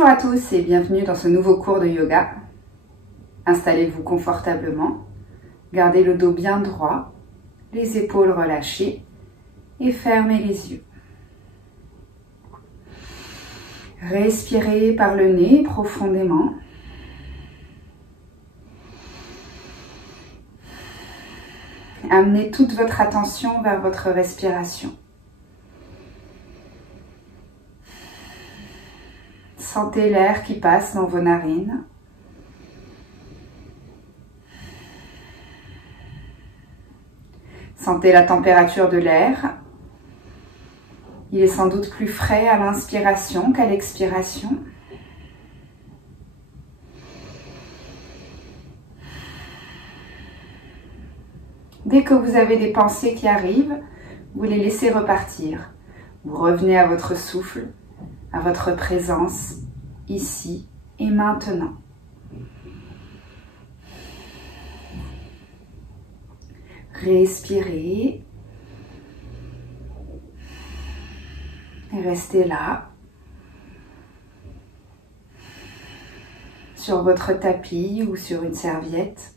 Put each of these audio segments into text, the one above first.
Bonjour à tous et bienvenue dans ce nouveau cours de yoga. Installez-vous confortablement, gardez le dos bien droit, les épaules relâchées et fermez les yeux. Respirez par le nez profondément. Amenez toute votre attention vers votre respiration. Sentez l'air qui passe dans vos narines. Sentez la température de l'air. Il est sans doute plus frais à l'inspiration qu'à l'expiration. Dès que vous avez des pensées qui arrivent, vous les laissez repartir. Vous revenez à votre souffle, à votre présence, ici et maintenant. Respirez. Et restez là, sur votre tapis ou sur une serviette.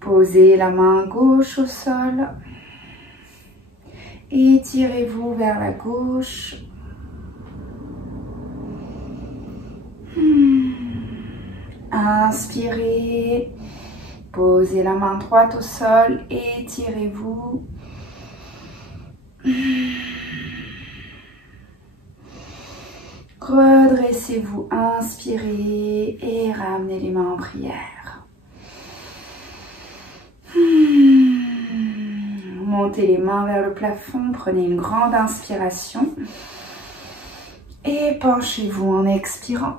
Posez la main gauche au sol. Étirez-vous vers la gauche. Inspirez. Posez la main droite au sol. Étirez-vous. Redressez-vous. Inspirez et ramenez les mains en prière. Montez les mains vers le plafond, prenez une grande inspiration et penchez-vous en expirant.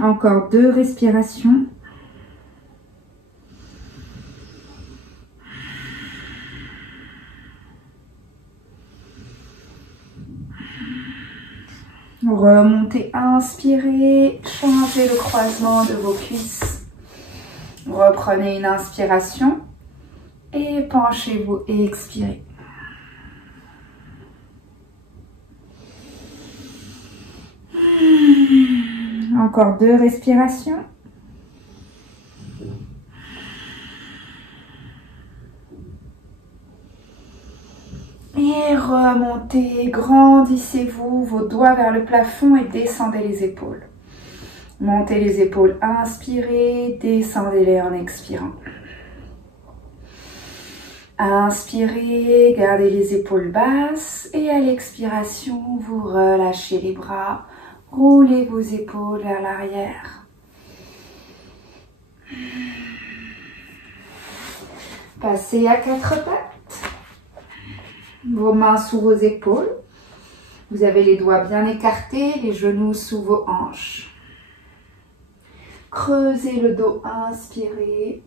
Encore 2 respirations. Remontez, inspirez, changez le croisement de vos cuisses. Reprenez une inspiration et penchez-vous et expirez. Encore 2 respirations. Et remontez, grandissez-vous, vos doigts vers le plafond et descendez les épaules. Montez les épaules, inspirez, descendez-les en expirant. Inspirez, gardez les épaules basses et à l'expiration, vous relâchez les bras, roulez vos épaules vers l'arrière. Passez à 4 pattes. Vos mains sous vos épaules. Vous avez les doigts bien écartés, les genoux sous vos hanches. Creusez le dos, inspirez.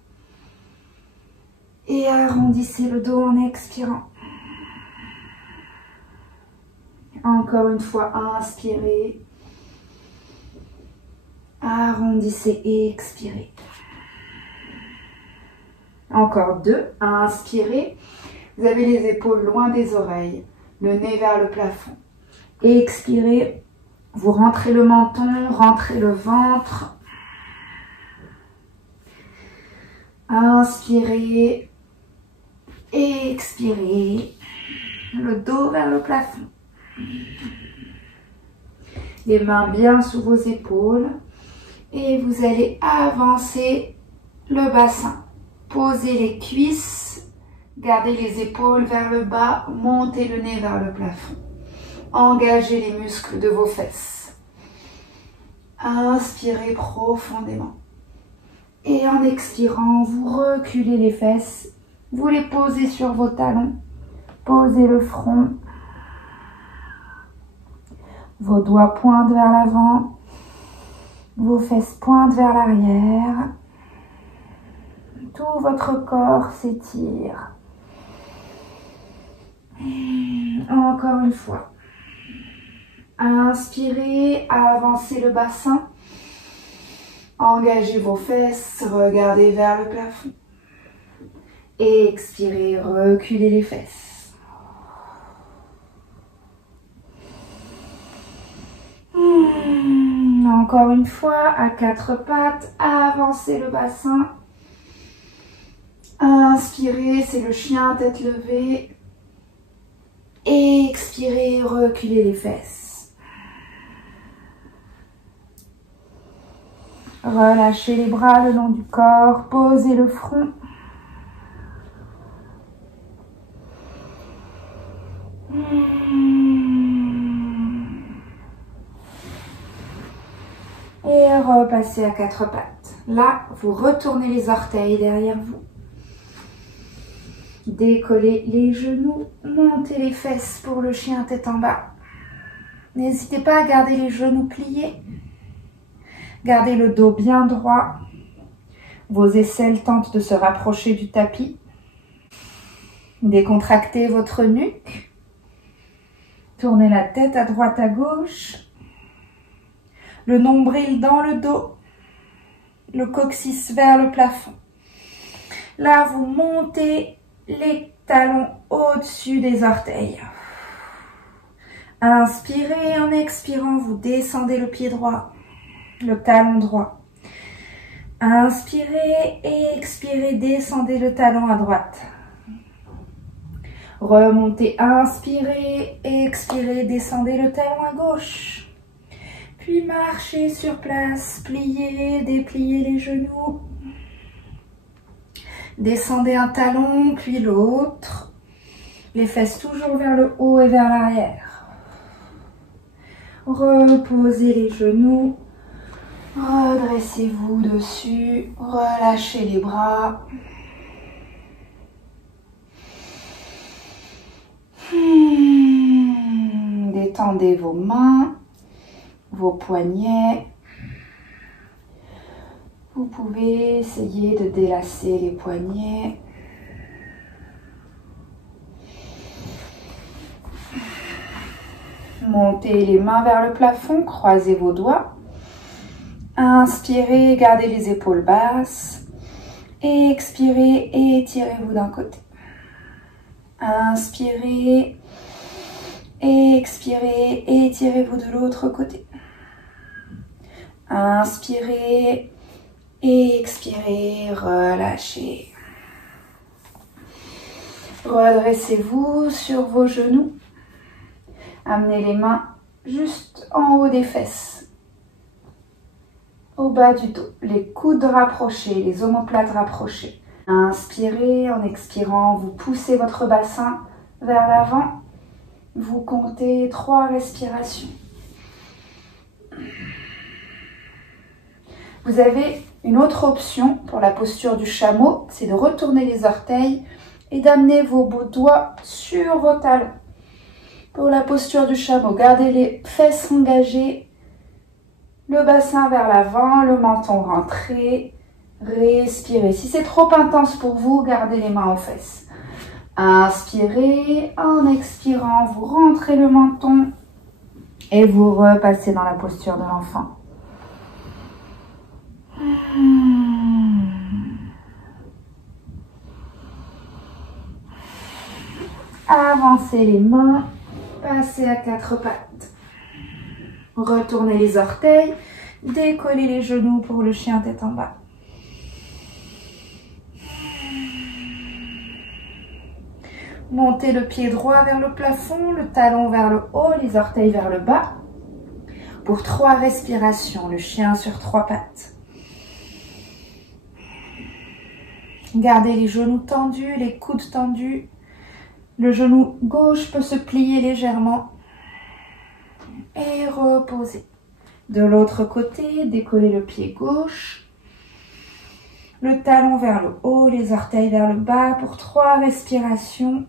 Et arrondissez le dos en expirant. Encore une fois, inspirez. Arrondissez et expirez. Encore 2, inspirez. Vous avez les épaules loin des oreilles, le nez vers le plafond. Expirez, vous rentrez le menton, rentrez le ventre. Inspirez, expirez, le dos vers le plafond. Les mains bien sous vos épaules et vous allez avancer le bassin. Posez les cuisses. Gardez les épaules vers le bas, montez le nez vers le plafond. Engagez les muscles de vos fesses. Inspirez profondément. Et en expirant, vous reculez les fesses. Vous les posez sur vos talons. Posez le front. Vos doigts pointent vers l'avant. Vos fesses pointent vers l'arrière. Tout votre corps s'étire. Encore une fois. Inspirez, avancez le bassin. Engagez vos fesses, regardez vers le plafond. Et expirez, reculez les fesses. Encore une fois, à quatre pattes, avancez le bassin. Inspirez, c'est le chien, tête levée. Et expirez, reculez les fesses. Relâchez les bras le long du corps, posez le front. Et repassez à quatre pattes. Là, vous retournez les orteils derrière vous. Décollez les genoux, montez les fesses pour le chien tête en bas. N'hésitez pas à garder les genoux pliés. Gardez le dos bien droit. Vos aisselles tentent de se rapprocher du tapis. Décontractez votre nuque. Tournez la tête à droite à gauche. Le nombril dans le dos. Le coccyx vers le plafond. Là, vous montez les talons au-dessus des orteils. Inspirez, en expirant, vous descendez le pied droit, le talon droit. Inspirez et expirez, descendez le talon à droite. Remontez, inspirez, expirez, descendez le talon à gauche. Puis marchez sur place, pliez, dépliez les genoux. Descendez un talon, puis l'autre. Les fesses toujours vers le haut et vers l'arrière. Reposez les genoux. Redressez-vous dessus. Relâchez les bras. Détendez vos mains, vos poignets. Vous pouvez essayer de délasser les poignets. Montez les mains vers le plafond, croisez vos doigts. Inspirez, gardez les épaules basses. Expirez et étirez-vous d'un côté. Inspirez, expirez et étirez-vous de l'autre côté. Inspirez. Et expirez, relâchez. Redressez-vous sur vos genoux. Amenez les mains juste en haut des fesses. Au bas du dos. Les coudes rapprochés, les omoplates rapprochées. Inspirez, en expirant, vous poussez votre bassin vers l'avant. Vous comptez 3 respirations. Vous avez une autre option pour la posture du chameau, c'est de retourner les orteils et d'amener vos beaux doigts sur vos talons. Pour la posture du chameau, gardez les fesses engagées, le bassin vers l'avant, le menton rentré. Respirez. Si c'est trop intense pour vous, gardez les mains aux fesses. Inspirez, en expirant, vous rentrez le menton et vous repassez dans la posture de l'enfant. Avancez les mains, passez à 4 pattes. Retournez les orteils, décollez les genoux pour le chien tête en bas. Montez le pied droit vers le plafond, le talon vers le haut, les orteils vers le bas. Pour 3 respirations, le chien sur 3 pattes. Gardez les genoux tendus, les coudes tendus. Le genou gauche peut se plier légèrement. Et reposez. De l'autre côté, décollez le pied gauche. Le talon vers le haut, les orteils vers le bas pour 3 respirations.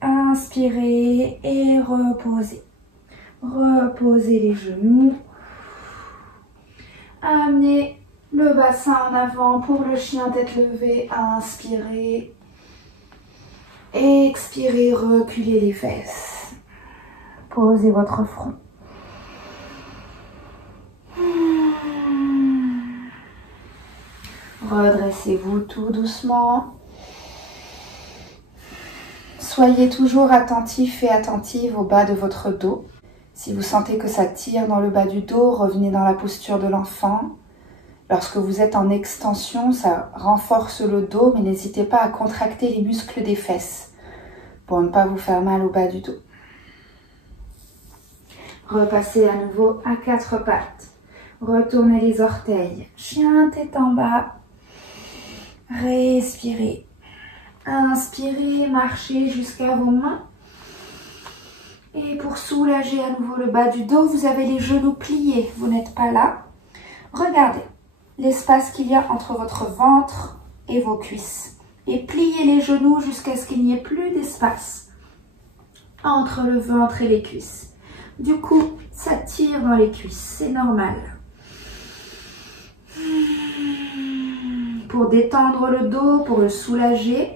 Inspirez et reposez. Reposez les genoux. Amenez le bassin en avant pour le chien tête levée. Inspirez. Expirez, reculez les fesses. Posez votre front. Redressez-vous tout doucement. Soyez toujours attentif et attentive au bas de votre dos. Si vous sentez que ça tire dans le bas du dos, revenez dans la posture de l'enfant. Lorsque vous êtes en extension, ça renforce le dos, mais n'hésitez pas à contracter les muscles des fesses pour ne pas vous faire mal au bas du dos. Repassez à nouveau à quatre pattes. Retournez les orteils. Chien, tête en bas. Respirez. Inspirez, marchez jusqu'à vos mains. Et pour soulager à nouveau le bas du dos, vous avez les genoux pliés. Vous n'êtes pas là. Regardez l'espace qu'il y a entre votre ventre et vos cuisses. Et pliez les genoux jusqu'à ce qu'il n'y ait plus d'espace entre le ventre et les cuisses. Du coup, ça tire dans les cuisses. C'est normal. Pour détendre le dos, pour le soulager,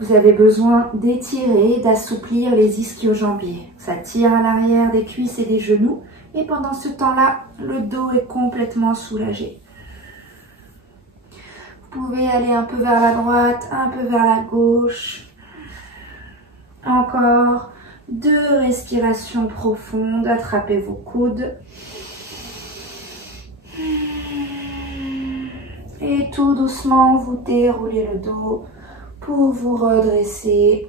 vous avez besoin d'étirer, d'assouplir les ischio-jambiers. Ça tire à l'arrière des cuisses et des genoux. Et pendant ce temps-là, le dos est complètement soulagé. Vous pouvez aller un peu vers la droite, un peu vers la gauche. Encore 2 respirations profondes. Attrapez vos coudes. Et tout doucement, vous déroulez le dos pour vous redresser.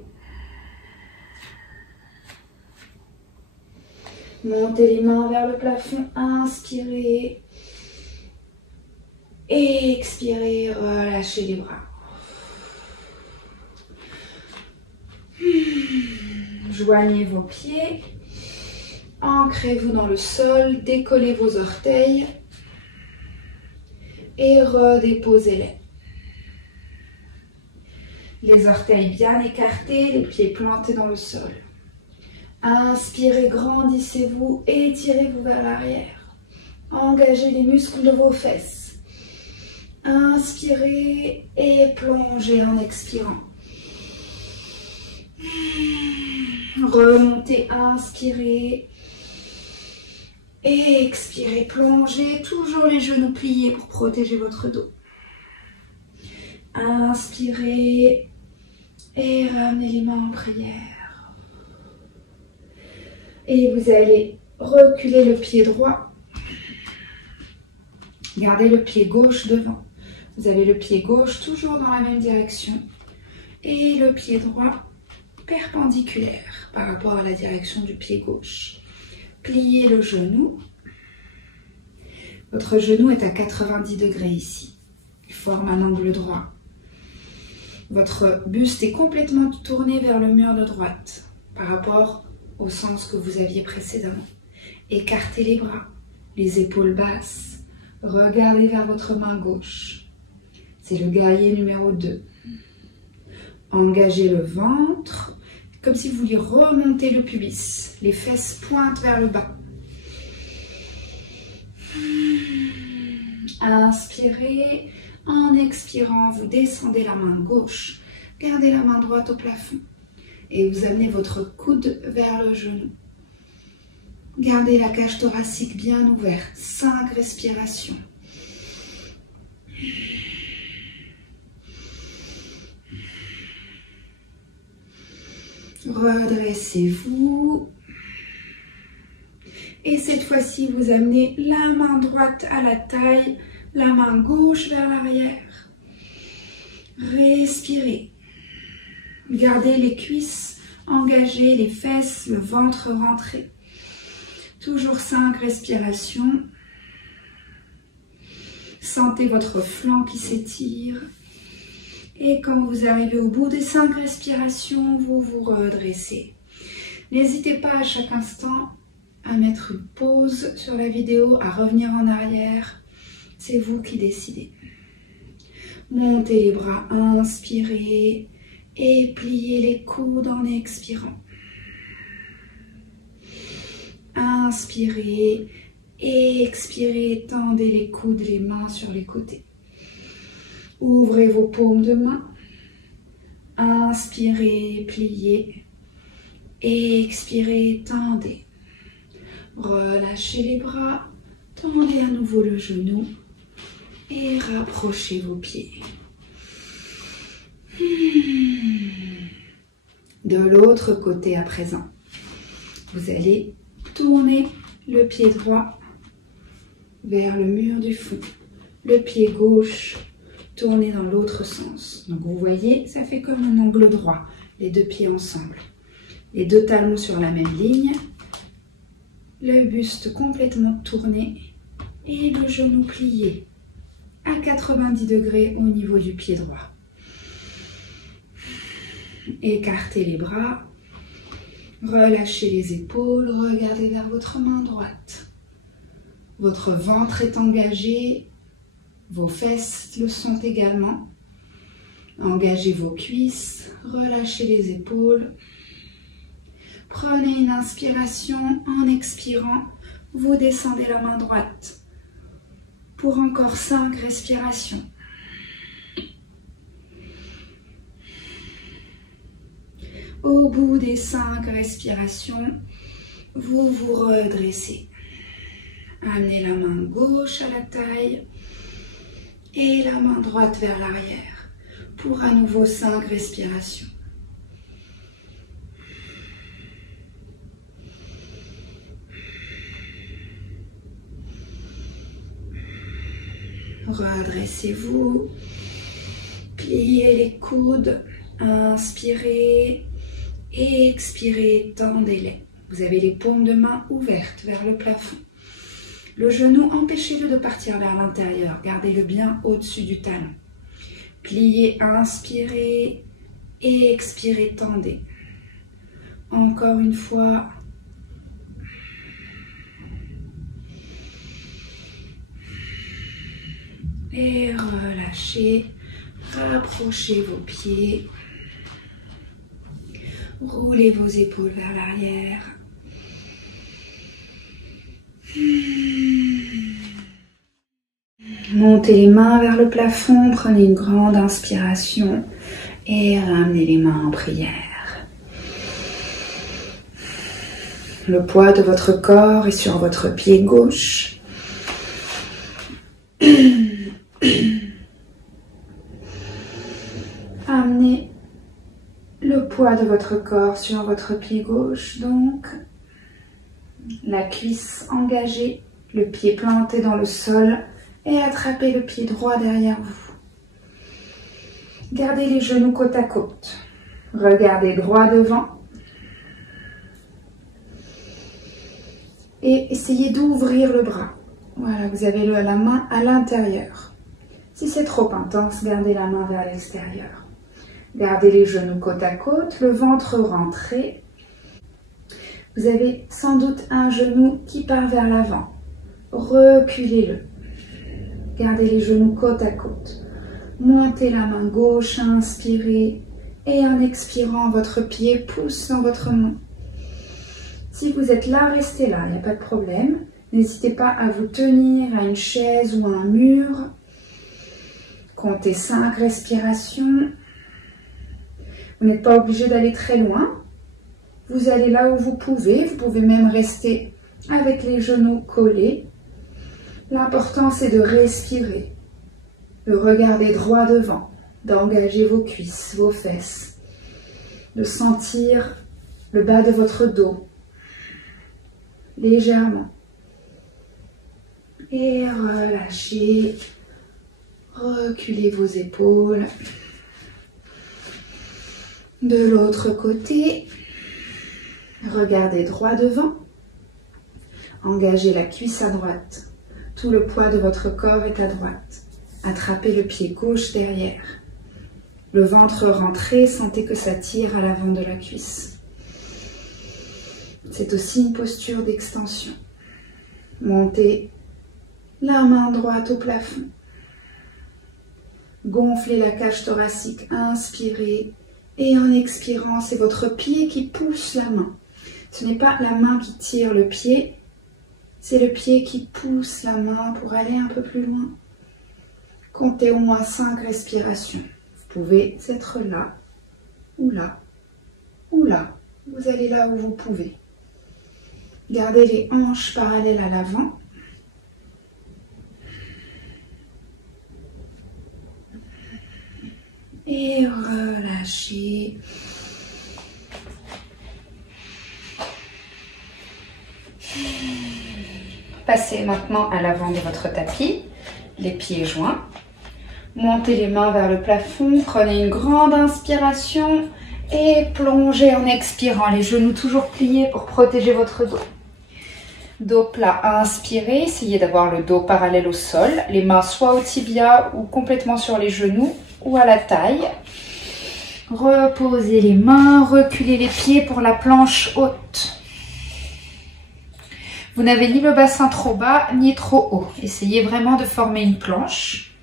Montez les mains vers le plafond, inspirez. Expirez, relâchez les bras. Joignez vos pieds. Ancrez-vous dans le sol, décollez vos orteils. Et redéposez-les. Les orteils bien écartés, les pieds plantés dans le sol. Inspirez, grandissez-vous, étirez-vous vers l'arrière. Engagez les muscles de vos fesses. Inspirez et plongez en expirant. Remontez, inspirez. Et expirez, plongez, toujours les genoux pliés pour protéger votre dos. Inspirez et ramenez les mains en prière. Et vous allez reculer le pied droit. Gardez le pied gauche devant. Vous avez le pied gauche toujours dans la même direction et le pied droit perpendiculaire par rapport à la direction du pied gauche. Pliez le genou. Votre genou est à 90 degrés ici. Il forme un angle droit. Votre buste est complètement tourné vers le mur de droite par rapport au sens que vous aviez précédemment. Écartez les bras, les épaules basses. Regardez vers votre main gauche. C'est le guerrier numéro 2. Engagez le ventre, comme si vous vouliez remonter le pubis. Les fesses pointent vers le bas. Inspirez. En expirant, vous descendez la main gauche. Gardez la main droite au plafond. Et vous amenez votre coude vers le genou. Gardez la cage thoracique bien ouverte. 5 respirations. Redressez-vous. Et cette fois-ci, vous amenez la main droite à la taille, la main gauche vers l'arrière. Respirez. Gardez les cuisses engagées, les fesses, le ventre rentré. Toujours 5 respirations. Sentez votre flanc qui s'étire. Et quand vous arrivez au bout des 5 respirations, vous vous redressez. N'hésitez pas à chaque instant à mettre une pause sur la vidéo, à revenir en arrière. C'est vous qui décidez. Montez les bras, inspirez et pliez les coudes en expirant. Inspirez et expirez, tendez les coudes, les mains sur les côtés. Ouvrez vos paumes de main. Inspirez, pliez. Expirez, tendez. Relâchez les bras. Tendez à nouveau le genou. Et rapprochez vos pieds. De l'autre côté à présent, vous allez tourner le pied droit vers le mur du fond. Le pied gauche tourné dans l'autre sens. Donc vous voyez, ça fait comme un angle droit, les deux pieds ensemble. Les deux talons sur la même ligne, le buste complètement tourné et le genou plié à 90 degrés au niveau du pied droit. Écartez les bras, relâchez les épaules, regardez vers votre main droite. Votre ventre est engagé, vos fesses le sont également. Engagez vos cuisses, relâchez les épaules. Prenez une inspiration, en expirant, vous descendez la main droite. Pour encore 5 respirations. Au bout des 5 respirations, vous vous redressez. Amenez la main gauche à la taille et la main droite vers l'arrière pour à nouveau 5 respirations. Redressez-vous, pliez les coudes, inspirez et expirez, tendez-les. Vous avez les paumes de main ouvertes vers le plafond. Le genou, empêchez-le de partir vers l'intérieur. Gardez-le bien au-dessus du talon. Pliez, inspirez et expirez, tendez. Encore une fois. Et relâchez. Rapprochez vos pieds. Roulez vos épaules vers l'arrière. Montez les mains vers le plafond, prenez une grande inspiration et ramenez les mains en prière. Le poids de votre corps est sur votre pied gauche. Amenez le poids de votre corps sur votre pied gauche, donc la cuisse engagée, le pied planté dans le sol et attrapez le pied droit derrière vous. Gardez les genoux côte à côte. Regardez droit devant. Et essayez d'ouvrir le bras. Voilà, vous avez la main à l'intérieur. Si c'est trop intense, gardez la main vers l'extérieur. Gardez les genoux côte à côte, le ventre rentré. Vous avez sans doute un genou qui part vers l'avant. Reculez-le. Gardez les genoux côte à côte. Montez la main gauche, inspirez. Et en expirant, votre pied pousse dans votre main. Si vous êtes là, restez là, il n'y a pas de problème. N'hésitez pas à vous tenir à une chaise ou à un mur. Comptez 5 respirations. Vous n'êtes pas obligé d'aller très loin. Vous allez là où vous pouvez même rester avec les genoux collés. L'important, c'est de respirer, de regarder droit devant, d'engager vos cuisses, vos fesses, de sentir le bas de votre dos, légèrement. Et relâchez, reculez vos épaules. De l'autre côté, regardez droit devant. Engagez la cuisse à droite. Tout le poids de votre corps est à droite. Attrapez le pied gauche derrière. Le ventre rentré, sentez que ça tire à l'avant de la cuisse. C'est aussi une posture d'extension. Montez la main droite au plafond. Gonflez la cage thoracique, inspirez. Et en expirant, c'est votre pied qui pousse la main. Ce n'est pas la main qui tire le pied, c'est le pied qui pousse la main pour aller un peu plus loin. Comptez au moins 5 respirations. Vous pouvez être là, ou là, ou là. Vous allez là où vous pouvez. Gardez les hanches parallèles à l'avant. Et relâchez. Passez maintenant à l'avant de votre tapis, les pieds joints. Montez les mains vers le plafond, prenez une grande inspiration et plongez en expirant, les genoux toujours pliés pour protéger votre dos. Dos plat, inspirez, essayez d'avoir le dos parallèle au sol, les mains soit au tibia ou complètement sur les genoux ou à la taille. Reposez les mains, reculez les pieds pour la planche haute. Vous n'avez ni le bassin trop bas ni trop haut. Essayez vraiment de former une planche.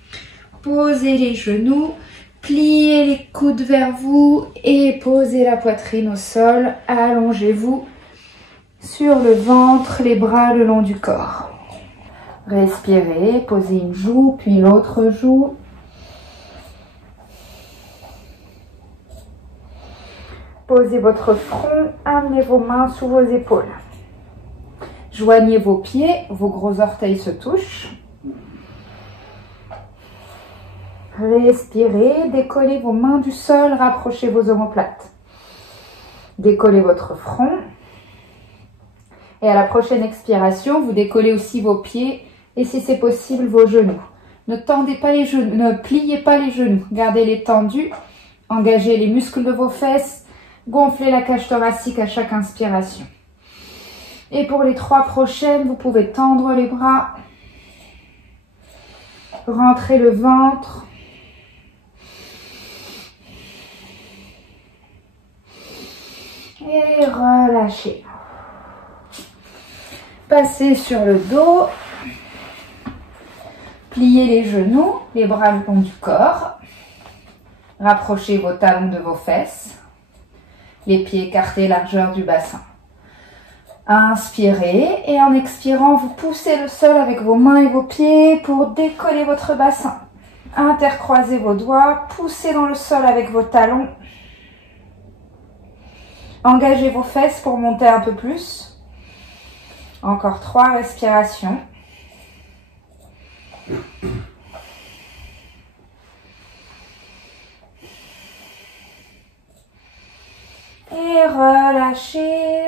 Posez les genoux, pliez les coudes vers vous et posez la poitrine au sol. Allongez-vous sur le ventre, les bras le long du corps. Respirez, posez une joue puis l'autre joue. Posez votre front, amenez vos mains sous vos épaules. Joignez vos pieds, vos gros orteils se touchent. Respirez, décollez vos mains du sol, rapprochez vos omoplates. Décollez votre front. Et à la prochaine expiration, vous décollez aussi vos pieds et si c'est possible, vos genoux. Ne tendez pas les genoux, ne pliez pas les genoux. Gardez-les tendus, engagez les muscles de vos fesses, gonflez la cage thoracique à chaque inspiration. Et pour les 3 prochaines, vous pouvez tendre les bras, rentrer le ventre. Et relâchez. Passez sur le dos. Pliez les genoux, les bras le long du corps. Rapprochez vos talons de vos fesses. Les pieds écartés, largeur du bassin. Inspirez et en expirant, vous poussez le sol avec vos mains et vos pieds pour décoller votre bassin. Intercroisez vos doigts, poussez dans le sol avec vos talons. Engagez vos fesses pour monter un peu plus. Encore 3 respirations. Et relâchez,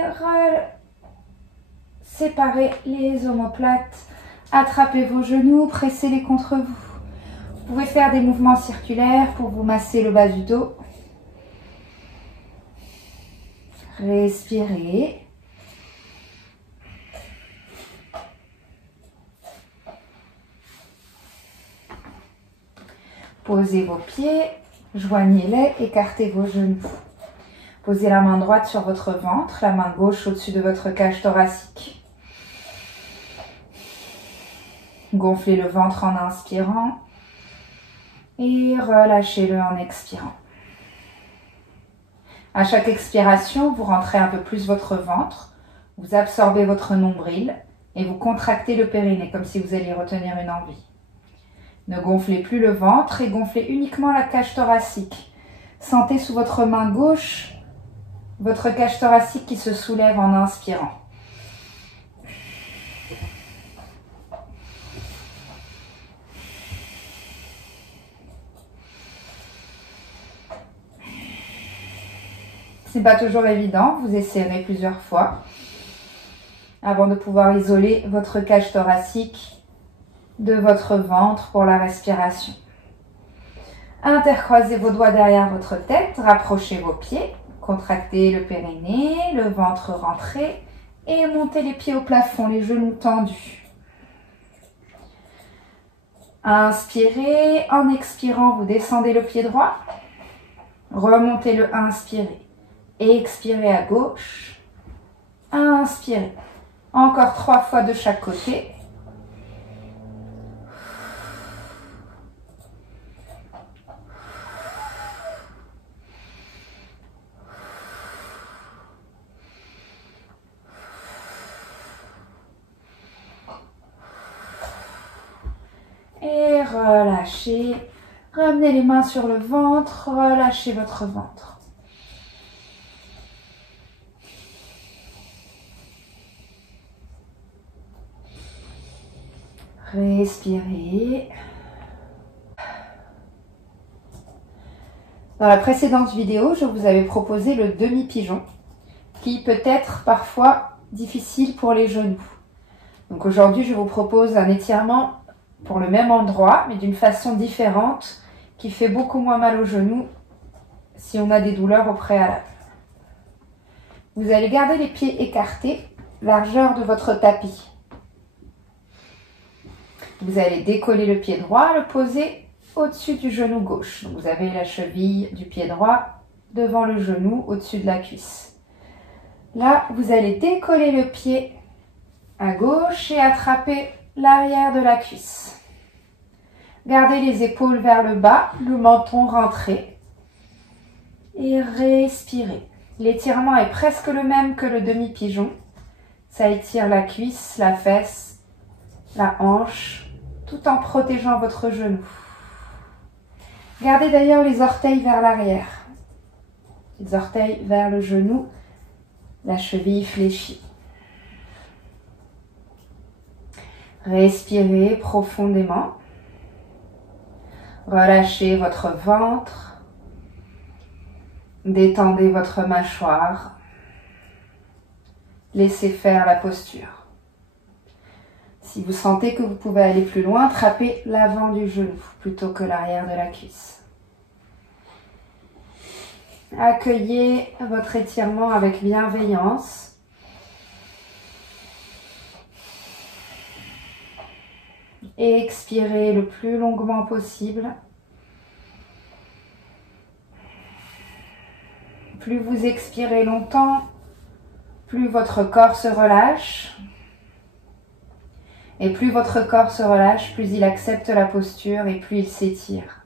séparez les omoplates, attrapez vos genoux, pressez-les contre vous. Vous pouvez faire des mouvements circulaires pour vous masser le bas du dos. Respirez. Posez vos pieds, joignez-les, écartez vos genoux. Posez la main droite sur votre ventre, la main gauche au-dessus de votre cage thoracique. Gonflez le ventre en inspirant et relâchez-le en expirant. À chaque expiration, vous rentrez un peu plus votre ventre, vous absorbez votre nombril et vous contractez le périnée comme si vous alliez retenir une envie. Ne gonflez plus le ventre et gonflez uniquement la cage thoracique. Sentez sous votre main gauche votre cage thoracique qui se soulève en inspirant. Ce n'est pas toujours évident, vous essayerez plusieurs fois avant de pouvoir isoler votre cage thoracique de votre ventre pour la respiration. Intercroisez vos doigts derrière votre tête, rapprochez vos pieds, contractez le périnée, le ventre rentré et montez les pieds au plafond, les genoux tendus. Inspirez, en expirant, vous descendez le pied droit, remontez-le, inspirez. Expirez à gauche, inspirez. Encore 3 fois de chaque côté. Et relâchez. Ramenez les mains sur le ventre, relâchez votre ventre. Respirez. Dans la précédente vidéo, je vous avais proposé le demi-pigeon, qui peut être parfois difficile pour les genoux. Donc aujourd'hui, je vous propose un étirement pour le même endroit, mais d'une façon différente, qui fait beaucoup moins mal aux genoux si on a des douleurs au préalable. Vous allez garder les pieds écartés, largeur de votre tapis. Vous allez décoller le pied droit, le poser au-dessus du genou gauche. Donc vous avez la cheville du pied droit devant le genou, au-dessus de la cuisse. Là, vous allez décoller le pied à gauche et attraper l'arrière de la cuisse. Gardez les épaules vers le bas, le menton rentré. Et respirez. L'étirement est presque le même que le demi-pigeon. Ça étire la cuisse, la fesse, la hanche, tout en protégeant votre genou. Gardez d'ailleurs les orteils vers l'arrière. Les orteils vers le genou, la cheville fléchie. Respirez profondément. Relâchez votre ventre. Détendez votre mâchoire. Laissez faire la posture. Si vous sentez que vous pouvez aller plus loin, attrapez l'avant du genou plutôt que l'arrière de la cuisse. Accueillez votre étirement avec bienveillance. Et expirez le plus longuement possible. Plus vous expirez longtemps, plus votre corps se relâche. Et plus votre corps se relâche, plus il accepte la posture et plus il s'étire.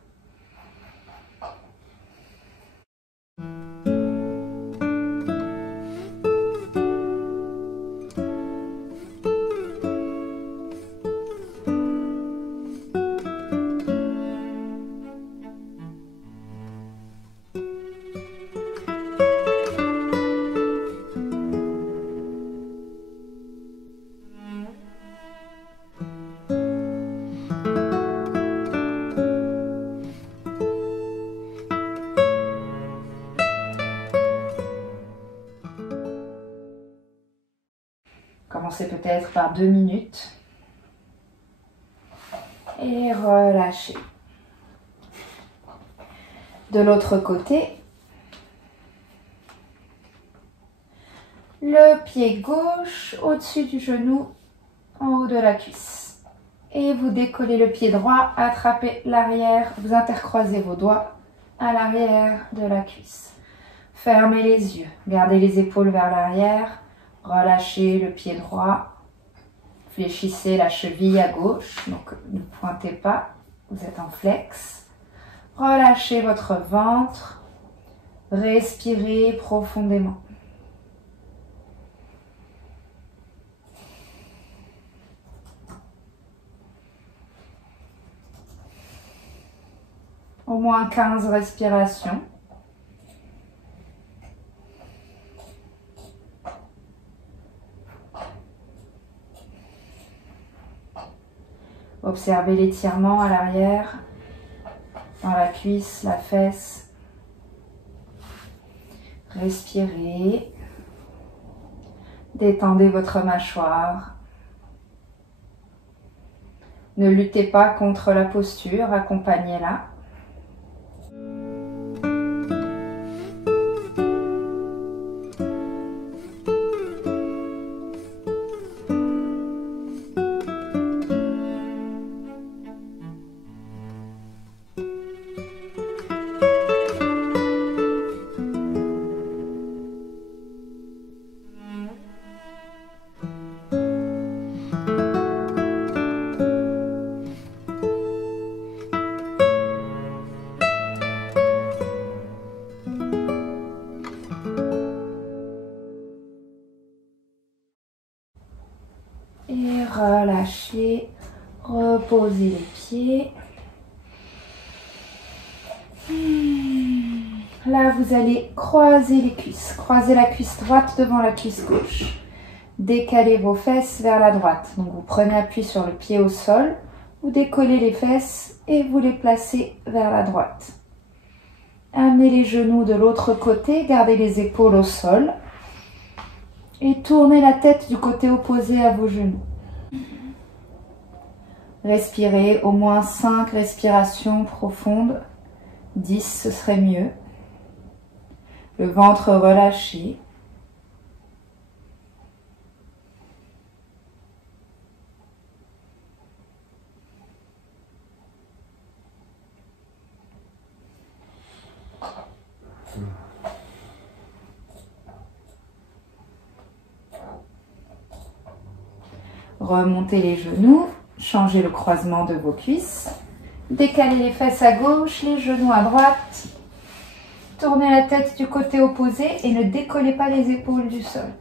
Commencez peut-être par 2 minutes et relâchez. De l'autre côté, le pied gauche au-dessus du genou, en haut de la cuisse. Et vous décollez le pied droit, attrapez l'arrière, vous intercroisez vos doigts à l'arrière de la cuisse. Fermez les yeux, gardez les épaules vers l'arrière. Relâchez le pied droit, fléchissez la cheville à gauche, donc ne pointez pas, vous êtes en flex. Relâchez votre ventre, respirez profondément. Au moins 15 respirations. Observez l'étirement à l'arrière, dans la cuisse, la fesse. Respirez. Détendez votre mâchoire. Ne luttez pas contre la posture, accompagnez-la. Et relâchez, reposez les pieds. Là, vous allez croiser les cuisses. Croisez la cuisse droite devant la cuisse gauche. Décalez vos fesses vers la droite. Donc, vous prenez appui sur le pied au sol. Vous décollez les fesses et vous les placez vers la droite. Amenez les genoux de l'autre côté, gardez les épaules au sol. Et tournez la tête du côté opposé à vos genoux. Respirez au moins 5 respirations profondes. 10, ce serait mieux. Le ventre relâché. Remontez les genoux, changez le croisement de vos cuisses. Décalez les fesses à gauche, les genoux à droite. Tournez la tête du côté opposé et ne décollez pas les épaules du sol.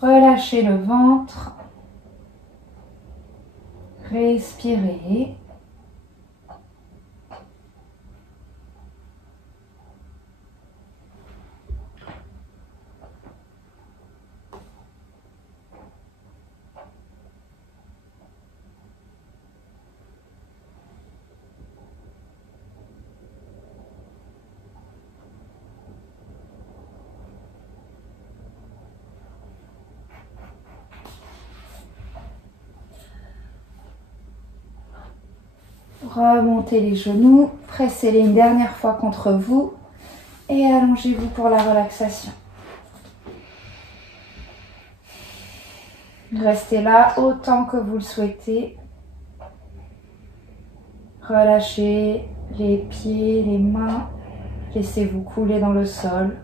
Relâchez le ventre. Respirez. Remontez les genoux, pressez-les une dernière fois contre vous et allongez-vous pour la relaxation. Restez là autant que vous le souhaitez. Relâchez les pieds, les mains, laissez-vous couler dans le sol.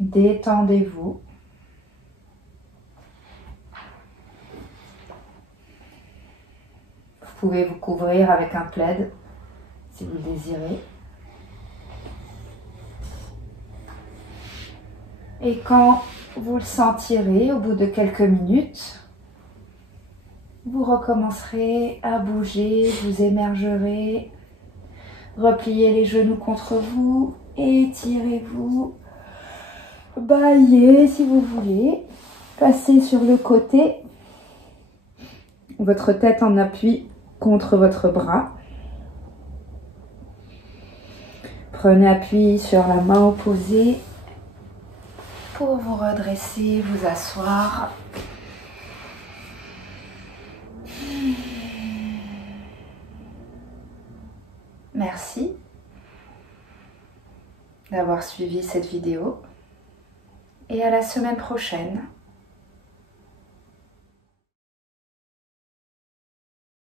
Détendez-vous. Vous pouvez vous couvrir avec un plaid si vous le désirez. Et quand vous le sentirez, au bout de quelques minutes, vous recommencerez à bouger, vous émergerez, repliez les genoux contre vous, étirez-vous, baillez si vous voulez, passez sur le côté, votre tête en appui contre votre bras. Prenez appui sur la main opposée pour vous redresser, vous asseoir. Merci d'avoir suivi cette vidéo et à la semaine prochaine